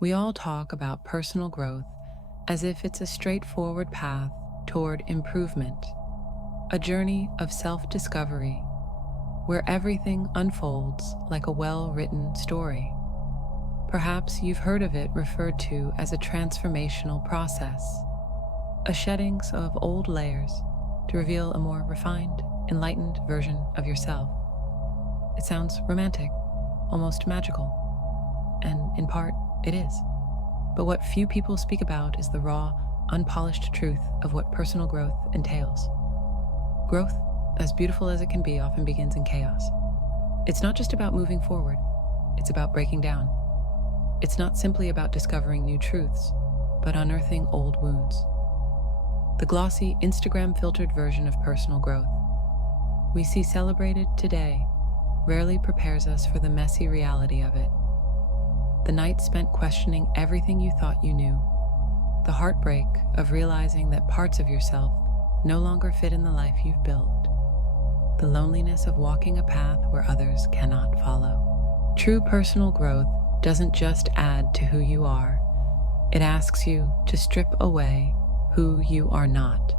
We all talk about personal growth as if it's a straightforward path toward improvement, a journey of self-discovery where everything unfolds like a well-written story. Perhaps you've heard of it referred to as a transformational process, a shedding of old layers to reveal a more refined, enlightened version of yourself. It sounds romantic, almost magical, and in part, it is. But what few people speak about is the raw, unpolished truth of what personal growth entails. Growth, as beautiful as it can be, often begins in chaos. It's not just about moving forward, it's about breaking down. It's not simply about discovering new truths, but unearthing old wounds. The glossy, Instagram-filtered version of personal growth we see celebrated today rarely prepares us for the messy reality of it. The night spent questioning everything you thought you knew, the heartbreak of realizing that parts of yourself no longer fit in the life you've built, the loneliness of walking a path where others cannot follow. True personal growth doesn't just add to who you are, it asks you to strip away who you are not.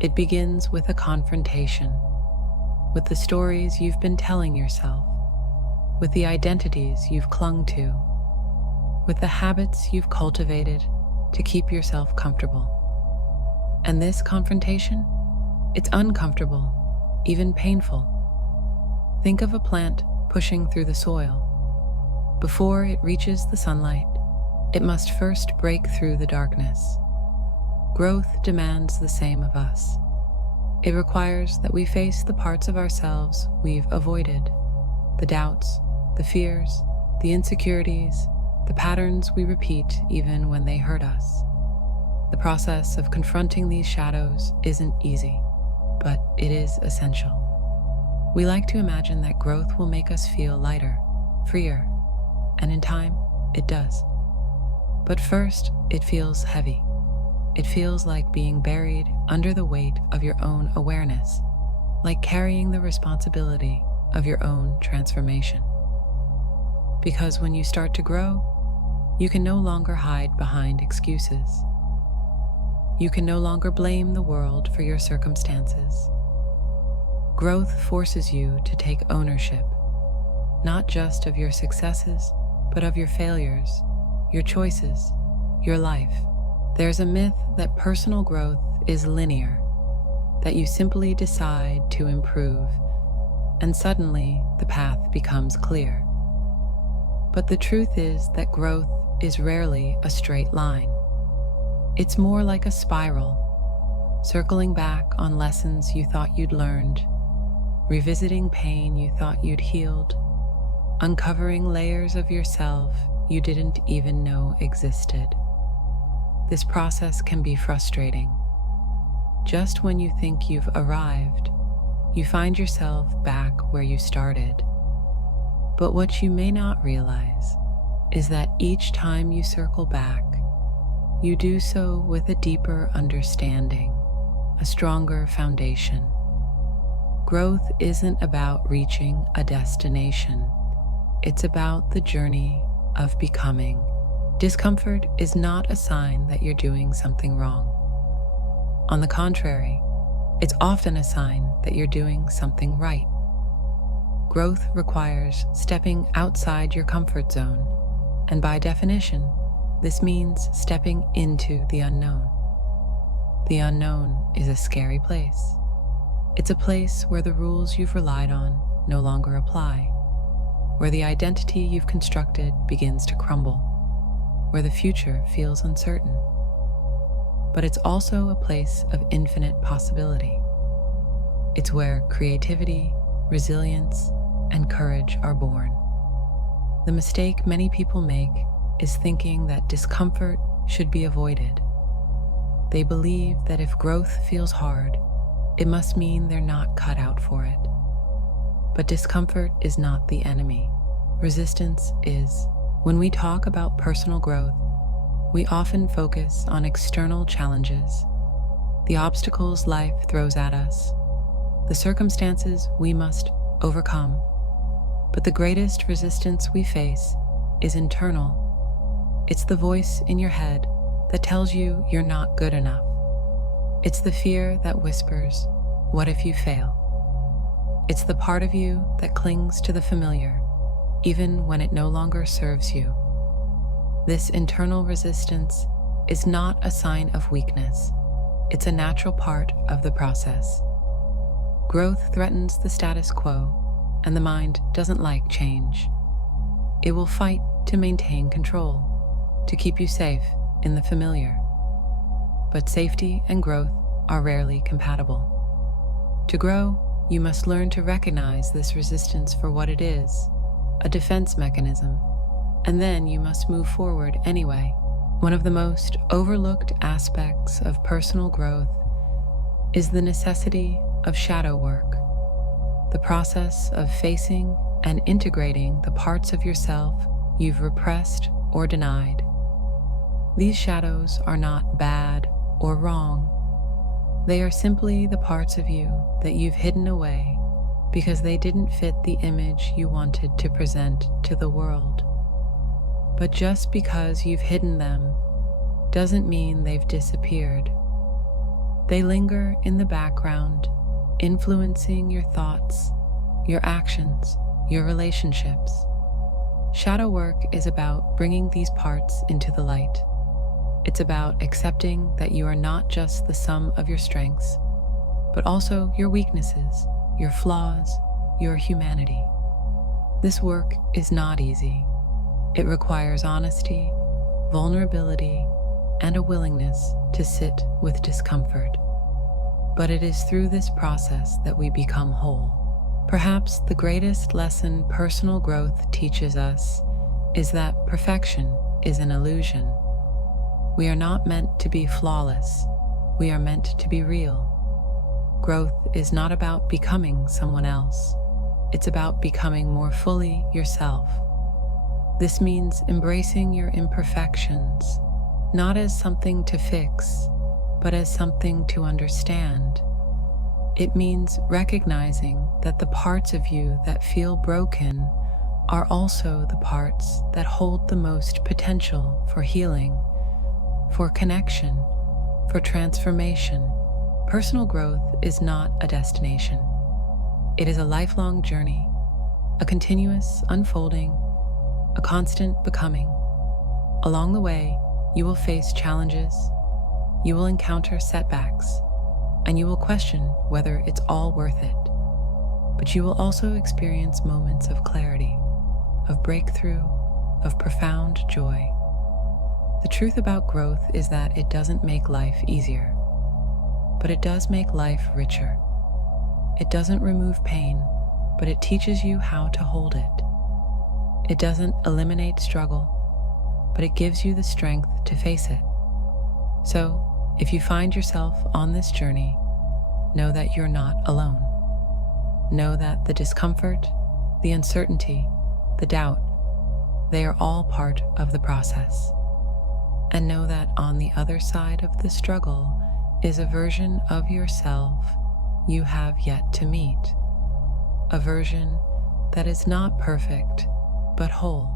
It begins with a confrontation, with the stories you've been telling yourself, with the identities you've clung to, with the habits you've cultivated to keep yourself comfortable. And this confrontation, it's uncomfortable, even painful. Think of a plant pushing through the soil. Before it reaches the sunlight, it must first break through the darkness. Growth demands the same of us. It requires that we face the parts of ourselves we've avoided, the doubts, the fears, the insecurities, the patterns we repeat even when they hurt us. The process of confronting these shadows isn't easy, but it is essential. We like to imagine that growth will make us feel lighter, freer, and in time, it does. But first, it feels heavy. It feels like being buried under the weight of your own awareness, like carrying the responsibility of your own transformation. Because when you start to grow, you can no longer hide behind excuses. You can no longer blame the world for your circumstances. Growth forces you to take ownership, not just of your successes, but of your failures, your choices, your life. There's a myth that personal growth is linear, that you simply decide to improve, and suddenly the path becomes clear. But the truth is that growth is rarely a straight line. It's more like a spiral, circling back on lessons you thought you'd learned, revisiting pain you thought you'd healed, uncovering layers of yourself you didn't even know existed. This process can be frustrating. Just when you think you've arrived, you find yourself back where you started. But what you may not realize is that each time you circle back, you do so with a deeper understanding, a stronger foundation. Growth isn't about reaching a destination. It's about the journey of becoming. Discomfort is not a sign that you're doing something wrong. On the contrary, it's often a sign that you're doing something right. Growth requires stepping outside your comfort zone, and by definition, this means stepping into the unknown. The unknown is a scary place. It's a place where the rules you've relied on no longer apply, where the identity you've constructed begins to crumble, where the future feels uncertain. But it's also a place of infinite possibility. It's where creativity, resilience, and courage are born. The mistake many people make is thinking that discomfort should be avoided. They believe that if growth feels hard, it must mean they're not cut out for it. But discomfort is not the enemy. Resistance is. When we talk about personal growth, we often focus on external challenges, the obstacles life throws at us, the circumstances we must overcome. But the greatest resistance we face is internal. It's the voice in your head that tells you you're not good enough. It's the fear that whispers, "What if you fail?" It's the part of you that clings to the familiar, even when it no longer serves you. This internal resistance is not a sign of weakness. It's a natural part of the process. Growth threatens the status quo, and the mind doesn't like change. It will fight to maintain control, to keep you safe in the familiar. But safety and growth are rarely compatible. To grow, you must learn to recognize this resistance for what it is, a defense mechanism, and then you must move forward anyway. One of the most overlooked aspects of personal growth is the necessity of shadow work, the process of facing and integrating the parts of yourself you've repressed or denied. These shadows are not bad or wrong. They are simply the parts of you that you've hidden away because they didn't fit the image you wanted to present to the world. But just because you've hidden them doesn't mean they've disappeared. They linger in the background, influencing your thoughts, your actions, your relationships. Shadow work is about bringing these parts into the light. It's about accepting that you are not just the sum of your strengths, but also your weaknesses, your flaws, your humanity. This work is not easy. It requires honesty, vulnerability, and a willingness to sit with discomfort. But it is through this process that we become whole. Perhaps the greatest lesson personal growth teaches us is that perfection is an illusion. We are not meant to be flawless. We are meant to be real. Growth is not about becoming someone else. It's about becoming more fully yourself. This means embracing your imperfections, not as something to fix, but as something to understand. It means recognizing that the parts of you that feel broken are also the parts that hold the most potential for healing, for connection, for transformation. Personal growth is not a destination. It is a lifelong journey, a continuous unfolding, a constant becoming. Along the way, you will face challenges, you will encounter setbacks, and you will question whether it's all worth it. But you will also experience moments of clarity, of breakthrough, of profound joy. The truth about growth is that it doesn't make life easier, but it does make life richer. It doesn't remove pain, but it teaches you how to hold it. It doesn't eliminate struggle, but it gives you the strength to face it. So, if you find yourself on this journey, know that you're not alone. Know that the discomfort, the uncertainty, the doubt, they are all part of the process. And know that on the other side of the struggle is a version of yourself you have yet to meet. A version that is not perfect, but whole.